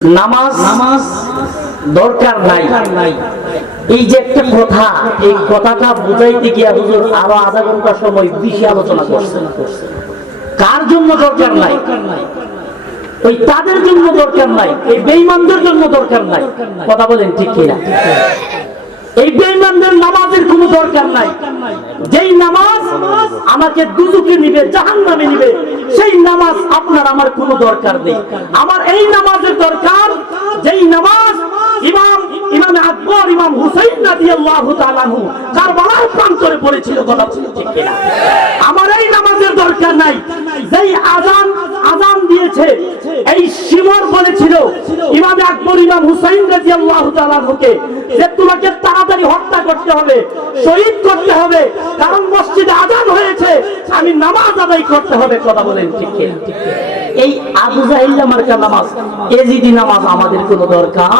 নামাজ দরকার নাই এই যে একটা কথা, এই কথাটা বুঝাইতে গিয়া হুজুর আরো আধা ঘন্টা সময় বেশি আলোচনা করছেন। কার জন্য দরকার নাই? ওই তাদের জন্য দরকার নাই, এই বেঈমানদের জন্য দরকার নাই। কথা বলেন ঠিক কিনা? এই বেঈমানদের নামাজের কোনো দরকার নাই। যেই নামাজ আমাকে দুজকে নিবে, জাহান্নামে নিবে, সেই নামাজ আপনার আমার কোনো দরকার নেই। আমার এই নামাজের দরকার যেই নামাজ ইমাম আকবর ইমাম হুসাইন রাদিয়াল্লাহু তাআলা আনহু কারবালার প্রান্তরে পড়েছিল। কথা ঠিক কিনা? আমার এই নামাজের দরকার নাই যেই আযান দিয়েছে, এই শিমর বলেছিল ইমাম আকবর ইমাম হুসাইন রাদিয়াল্লাহু তাআলা আনহুকে যে তোমাকে তাড়াতাড়ি হত্যা করতে হবে, শহীদ করতে হবে, কারণ মসজিদে আযান হয়েছে, আমি নামাজ আদায় করতে হবে। কথা বলেন ঠিক কিনা? এই আবু জাহিল মার্কা নামাজ, এজিদি নামাজ আমাদের কোনো দরকার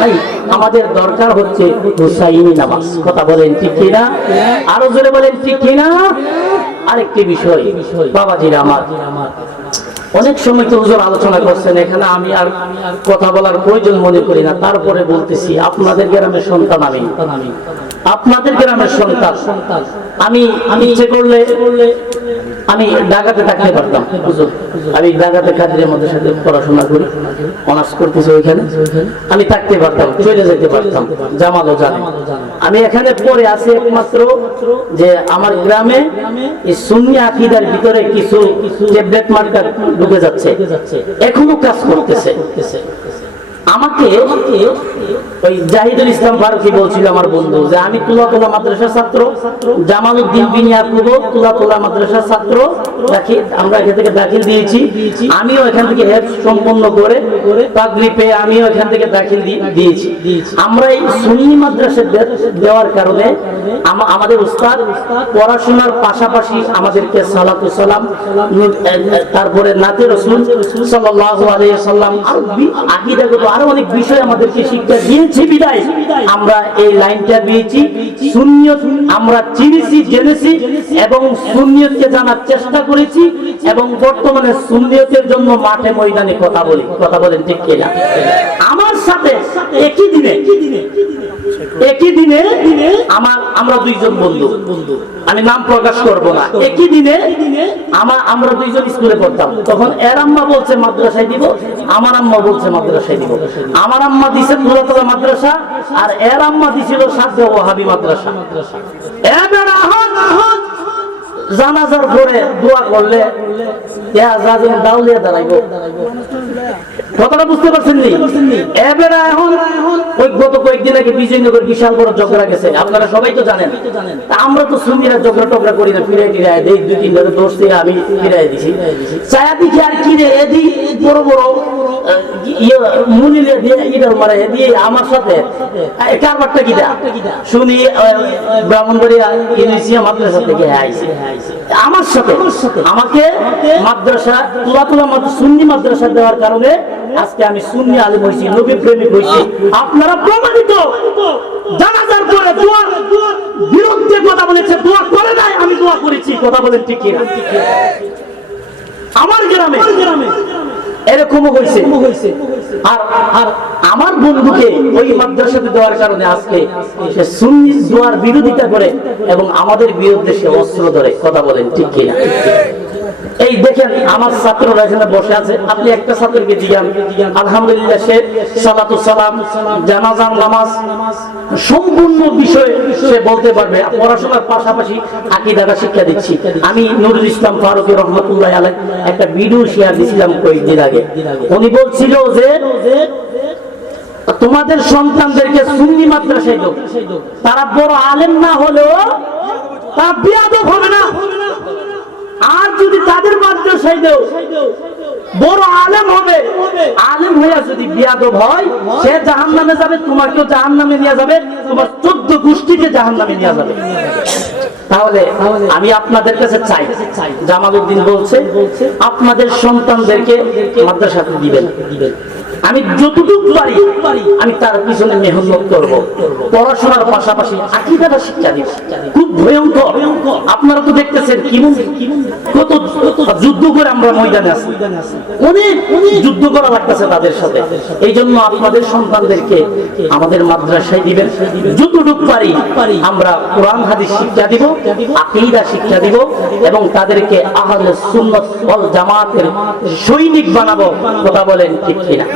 নাই। আমাদের দরকার হচ্ছে হুসাইনি নামাজ। কথা বলেন ঠিক কিনা? আরো জোরে বলেন ঠিক কিনা? আরেকটি বিষয় বাবাজিরা আমার, অনেক সময় তো হুজুর আলোচনা করছেন, এখানে আমি আর কথা বলার প্রয়োজন মনে করি না, তারপরে বলতেছি আপনাদের গ্রামের সন্তান, আমি আপনাদের গ্রামের সন্তান। আমি ইচ্ছে করলে আমি ঢাকাতে থাকতে পারতাম। হুজুর আমি ঢাকাতে কাদের মধ্যে সাথে পড়াশোনা করি, অনার্স করতেছি, ওইখানে আমি থাকতে পারতাম, চলে যেতে পারতাম। জামালও জানে আমি এখানে পড়ে আছি একমাত্র যে আমার গ্রামে এই সুন্নি আকীদার ভিতরে কিছু ট্যাবলেট মার্কা ঢুকে যাচ্ছে, এখনো কাজ করতেছে। আমাকে ওই জাহিদুল ইসলাম ফারুকী বলছিল আমার বন্ধু, যে আমি তুলাতলা মাদ্রাসার ছাত্র, জামালউদ্দিন বিন ইয়াকুব তুলাতলা মাদ্রাসার ছাত্র, আমরা এখান থেকে দাখিল দিয়েছি। আমিও এখান থেকে হেফজ সম্পন্ন করে পাগড়ি পেয়ে আমিও এখান থেকে দাখিল দিয়েছি। আমরা এই সুন্নি মাদ্রাসা দেওয়ার কারণে আমাদের উস্তাদ পড়াশোনার পাশাপাশি আমাদেরকে সালাতু সালাম, তারপরে নাতে রাসূল সাল্লাল্লাহু আলাইহি সাল্লাম, আকীদাগত আরো অনেক বিষয় আমাদেরকে শিক্ষা দিয়েছে। বিদায় আমরা এই লাইনটা দিয়েছি। সুন্নিয়ত আমরা চিনেছি, জেনেছি এবং সুন্নিয়তকে জানার চেষ্টা করেছি, এবং বর্তমানে সুন্নিয়তের জন্য মাঠে ময়দানে কথা বলি। কথা বলেন ঠিক কিনা? আমার সাথে একই দিনে আমরা দুইজন বন্ধু, আমি নাম প্রকাশ করব না, একই দিনে আমরা দুইজন স্কুলে পড়তাম। তখন এর আম্মা বলছে মাদ্রাসায় দিব, আমার আম্মা বলছে মাদ্রাসায় দিব। আমার আম্মা দিছে তুলাতলা মাদ্রাসা, আর এর আম্মা দিছিল সাদে ওয়াহাবি মাদ্রাসা। জানাজার পরে দোয়া করলে দাউলিয়া দাঁড়াইব। কথাটা বুঝতে পারছেন নি? এবারে এখন ওই গত কয়েকদিন আগে বিজয়নগর বিশাল বড় ঝগড়া গেছে, আপনারা সবাই তো জানেন। আমরা তো সুন্নিরা ঝগড়া টগড়া করি না, ফিরে দেই, 2-3 ধরে দোষ থেকে আমি ফিরাই দিছি। চায়া দিচ্ছি আর কি রে, এদি বড় বড় মুনিলে দিয়ে ইটার মারা দিয়ে আমার সাথে কারবারটা কিটা শুনি। ব্রাহ্মণবাড়িয়া ইউনিভার্সিটি মাদ্রাসা থেকে আইছে আমার সাথে, আমাকে মাদ্রাসা তুলাতুলা সুন্নি মাদ্রাসা দেওয়ার কারণে আজকে আমি সুন্নি আলেম হইছি, নবী প্রেমিক হইছি। আপনারা প্রমাণিত। জানাজার পরে দোয়ার বিরুদ্ধে কথা বলেছে, দোয়া করে নাই, আমি দোয়া করেছি। কথা বলেন ঠিক কিনা? আমার গ্রামে এরকমও হয়েছে। আর আমার বন্ধুকে ওই মাদ্রাসাতে দেওয়ার কারণে আজকে সে সুন্নি দোয়ার বিরোধিতা করে এবং আমাদের বিরুদ্ধে সে অস্ত্র ধরে। কথা বলেন ঠিক কিনা? এই দেখেন আমার ছাত্ররা এখানে বসে আছে, আপনি একটা ছাত্রকে দিয়ান, আলহামদুলিল্লাহ সে সালাতু সালাম, জানাজার নামাজ সম্পূর্ণ বিষয় সে বলতে পারবে। পড়াশোনার পাশাপাশি আকীদাটা শিক্ষা দিচ্ছি। আমি নুরুল ইসলাম ফারুকী রহমাতুল্লাহ আলাইহি একটা ভিডিও শেয়ার দিয়েছিলাম কয়েকদিন আগে। উনি বলছিল যে তোমাদের সন্তানদেরকে সুন্নি মাদ্রাসায় দাও, তারা বড় আলেম না হলেও তারা বিয়াদব হবে না। আর যদি তাদের মাদ্রাসায় দেও বড় আলেম হবে, আলেম হইয়া যদি বিয়াদব হয় সে জাহান্নামে যাবে, তোমাকেও জাহান্নামে নিয়ে যাবে, তোমার 14 গোষ্ঠীকে জাহান্নামে নিয়ে যাবে। তাহলে আমি আপনাদের কাছে চাই, জামালউদ্দিন বলছে আপনাদের সন্তানদেরকে মাদ্রাসাতে দিবেন। আমি যতটুকু পারি আমি তার পিছনে মেহনত করব, পড়াশোনার পাশাপাশি আকীদাটা শিক্ষা দিব। খুব ভয়ঙ্কর, আপনারা তো দেখতেছেন কত যুদ্ধ করে আমরা ময়দানে আছি, অনেক যুদ্ধ করা লাগতেছে তাদের সাথে। এই জন্য আপনাদের সন্তানদেরকে আমাদের মাদ্রাসায় দিবেন, যতটুকু পারি আমরা কোরআন হাদিস শিক্ষা দিব, আকীদা শিক্ষা দিব এবং তাদেরকে আহলে সুন্নাত ওয়াল জামাতের সৈনিক বানাবো। কথা বলেন ঠিক কিনা?